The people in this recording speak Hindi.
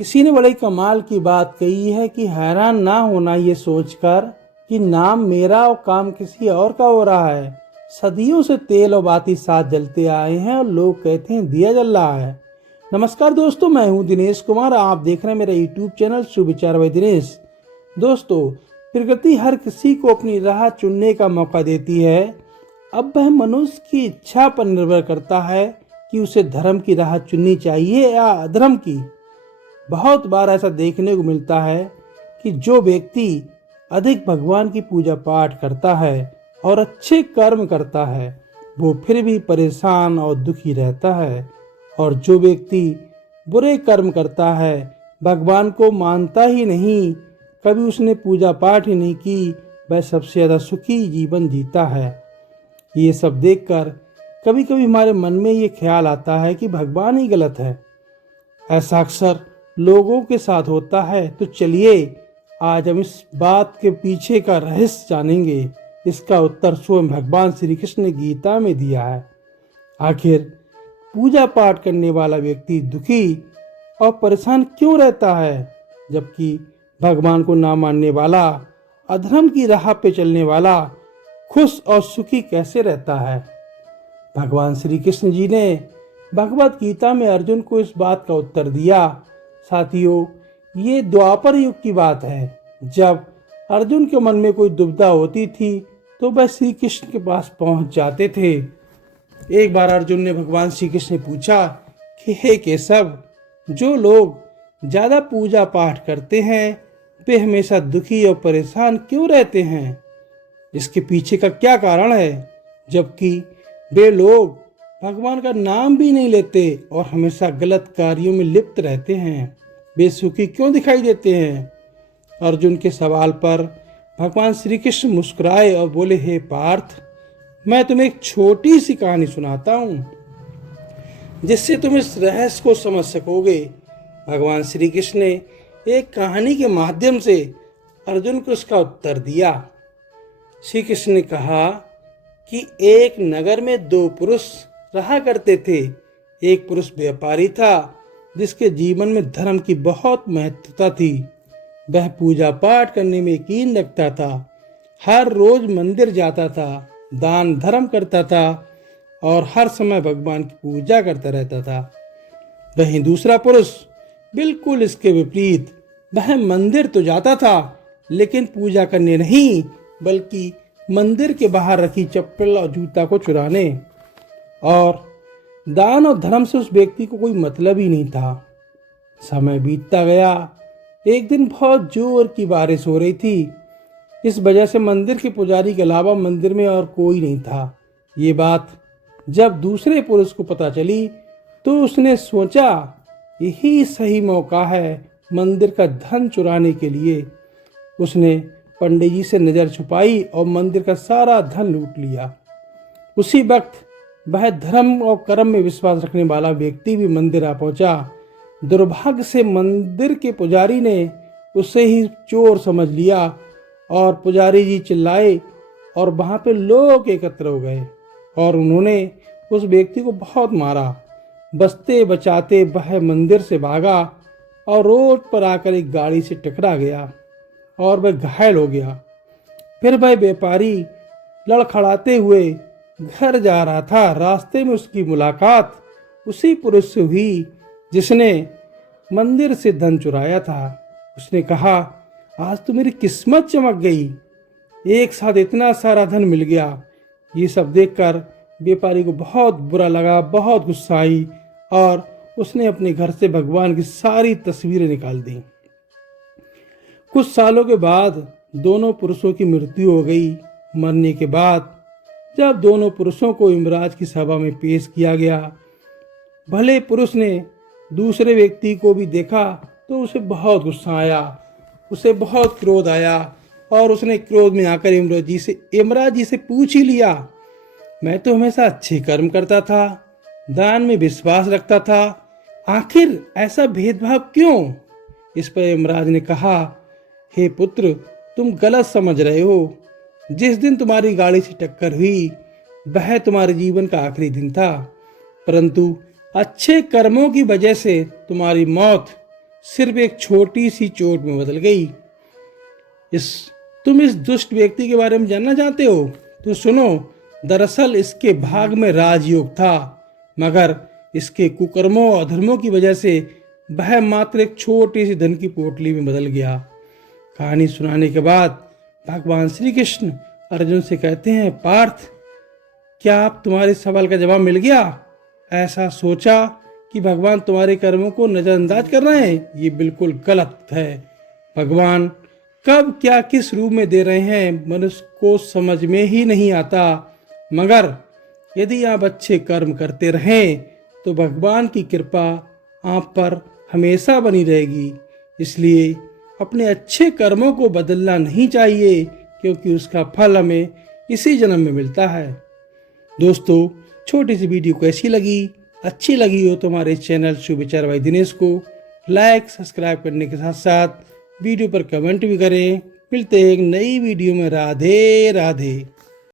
किसी ने बड़ी कमाल की बात कही है कि हैरान ना होना ये सोचकर कि नाम मेरा और काम किसी और का हो रहा है। सदियों से तेल और बाती साथ जलते आए हैं और लोग कहते हैं दिया जल रहा है। नमस्कार दोस्तों, मैं हूं दिनेश कुमार। आप देख रहे हैं मेरा यूट्यूब चैनल सुविचार बाय दिनेश। दोस्तों, प्रकृति हर किसी को अपनी राह चुनने का मौका देती है। अब वह मनुष्य की इच्छा पर निर्भर करता है कि उसे धर्म की राह चुननी चाहिए या अधर्म की। बहुत बार ऐसा देखने को मिलता है कि जो व्यक्ति अधिक भगवान की पूजा पाठ करता है और अच्छे कर्म करता है, वो फिर भी परेशान और दुखी रहता है, और जो व्यक्ति बुरे कर्म करता है, भगवान को मानता ही नहीं, कभी उसने पूजा पाठ ही नहीं की, वह सबसे ज़्यादा सुखी जीवन जीता है। ये सब देखकर कभी कभी हमारे मन में ये ख्याल आता है कि भगवान ही गलत है। ऐसा अक्सर लोगों के साथ होता है। तो चलिए आज हम इस बात के पीछे का रहस्य जानेंगे। इसका उत्तर स्वयं भगवान श्री कृष्ण ने गीता में दिया है। आखिर पूजा पाठ करने वाला व्यक्ति दुखी और परेशान क्यों रहता है, जबकि भगवान को ना मानने वाला, अधर्म की राह पे चलने वाला खुश और सुखी कैसे रहता है। भगवान श्री कृष्ण जी ने भगवत गीता में अर्जुन को इस बात का उत्तर दिया। साथियों, ये द्वापर युग की बात है। जब अर्जुन के मन में कोई दुविधा होती थी तो वह श्री कृष्ण के पास पहुंच जाते थे। एक बार अर्जुन ने भगवान श्री कृष्ण से पूछा कि हे केशव, जो लोग ज्यादा पूजा पाठ करते हैं वे हमेशा दुखी और परेशान क्यों रहते हैं? इसके पीछे का क्या कारण है, जबकि वे लोग भगवान का नाम भी नहीं लेते और हमेशा गलत कार्यों में लिप्त रहते हैं? वे सुखी क्यों दिखाई देते हैं? अर्जुन के सवाल पर भगवान श्री कृष्ण मुस्कुराए और बोले, हे पार्थ, मैं तुम्हें एक छोटी सी कहानी सुनाता हूँ जिससे तुम इस रहस्य को समझ सकोगे। भगवान श्री कृष्ण ने एक कहानी के माध्यम से अर्जुन को उसका उत्तर दिया। श्री कृष्ण ने कहा कि एक नगर में दो पुरुष रहा करते थे। एक पुरुष व्यापारी था जिसके जीवन में धर्म की बहुत महत्वता थी। वह पूजा पाठ करने में यकीन रखता था, हर रोज मंदिर जाता था, दान धर्म करता था और हर समय भगवान की पूजा करता रहता था। वहीं दूसरा पुरुष बिल्कुल इसके विपरीत, वह मंदिर तो जाता था लेकिन पूजा करने नहीं, बल्कि मंदिर के बाहर रखी चप्पल और जूता को चुराने, और दान और धर्म से उस व्यक्ति को कोई मतलब ही नहीं था। समय बीतता गया। एक दिन बहुत जोर की बारिश हो रही थी। इस वजह से मंदिर के पुजारी के अलावा मंदिर में और कोई नहीं था। ये बात जब दूसरे पुरुष को पता चली तो उसने सोचा यही सही मौका है मंदिर का धन चुराने के लिए। उसने पंडित जी से नजर छुपाई और मंदिर का सारा धन लूट लिया। उसी वक्त वह धर्म और कर्म में विश्वास रखने वाला व्यक्ति भी मंदिर आ पहुंचा। दुर्भाग्य से मंदिर के पुजारी ने उसे ही चोर समझ लिया और पुजारी जी चिल्लाए और वहां पे लोग एकत्र हो गए और उन्होंने उस व्यक्ति को बहुत मारा। बचते बचाते वह मंदिर से भागा और रोड पर आकर एक गाड़ी से टकरा गया और वह घायल हो गया। फिर वह व्यापारी लड़खड़ाते हुए घर जा रहा था। रास्ते में उसकी मुलाकात उसी पुरुष से हुई जिसने मंदिर से धन चुराया था। उसने कहा, आज तो मेरी किस्मत चमक गई, एक साथ इतना सारा धन मिल गया। ये सब देखकर व्यापारी को बहुत बुरा लगा, बहुत गुस्सा आई और उसने अपने घर से भगवान की सारी तस्वीरें निकाल दी। कुछ सालों के बाद दोनों पुरुषों की मृत्यु हो गई। मरने के बाद जब दोनों पुरुषों को यमराज की सभा में पेश किया गया, भले पुरुष ने दूसरे व्यक्ति को भी देखा तो उसे बहुत गुस्सा आया, उसे बहुत क्रोध आया और उसने क्रोध में आकर यमराज जी से पूछ ही लिया, मैं तो हमेशा अच्छे कर्म करता था, दान में विश्वास रखता था, आखिर ऐसा भेदभाव क्यों? इस पर यमराज ने कहा, हे पुत्र, तुम गलत समझ रहे हो। जिस दिन तुम्हारी गाड़ी से टक्कर हुई वह तुम्हारे जीवन का आखिरी दिन था, परंतु अच्छे कर्मों की वजह से तुम्हारी मौत सिर्फ एक छोटी सी चोट में बदल गई। तुम इस दुष्ट व्यक्ति के बारे में जानना चाहते हो? तो सुनो, दरअसल इसके भाग में राजयोग था, मगर इसके कुकर्मों और अधर्मों की वजह से वह मात्र एक छोटी सी धन की पोटली में बदल गया। कहानी सुनाने के बाद भगवान श्री कृष्ण अर्जुन से कहते हैं, पार्थ, क्या आप तुम्हारे सवाल का जवाब मिल गया? ऐसा सोचा कि भगवान तुम्हारे कर्मों को नजरअंदाज कर रहे हैं? ये बिल्कुल गलत है। भगवान कब क्या किस रूप में दे रहे हैं मनुष्य को समझ में ही नहीं आता, मगर यदि आप अच्छे कर्म करते रहें तो भगवान की कृपा आप पर हमेशा बनी रहेगी। इसलिए अपने अच्छे कर्मों को बदलना नहीं चाहिए, क्योंकि उसका फल हमें इसी जन्म में मिलता है। दोस्तों, छोटी सी वीडियो कैसी लगी? अच्छी लगी हो तो हमारे चैनल शुभ विचार भाई दिनेश को लाइक सब्सक्राइब करने के साथ साथ वीडियो पर कमेंट भी करें। मिलते हैं एक नई वीडियो में। राधे राधे।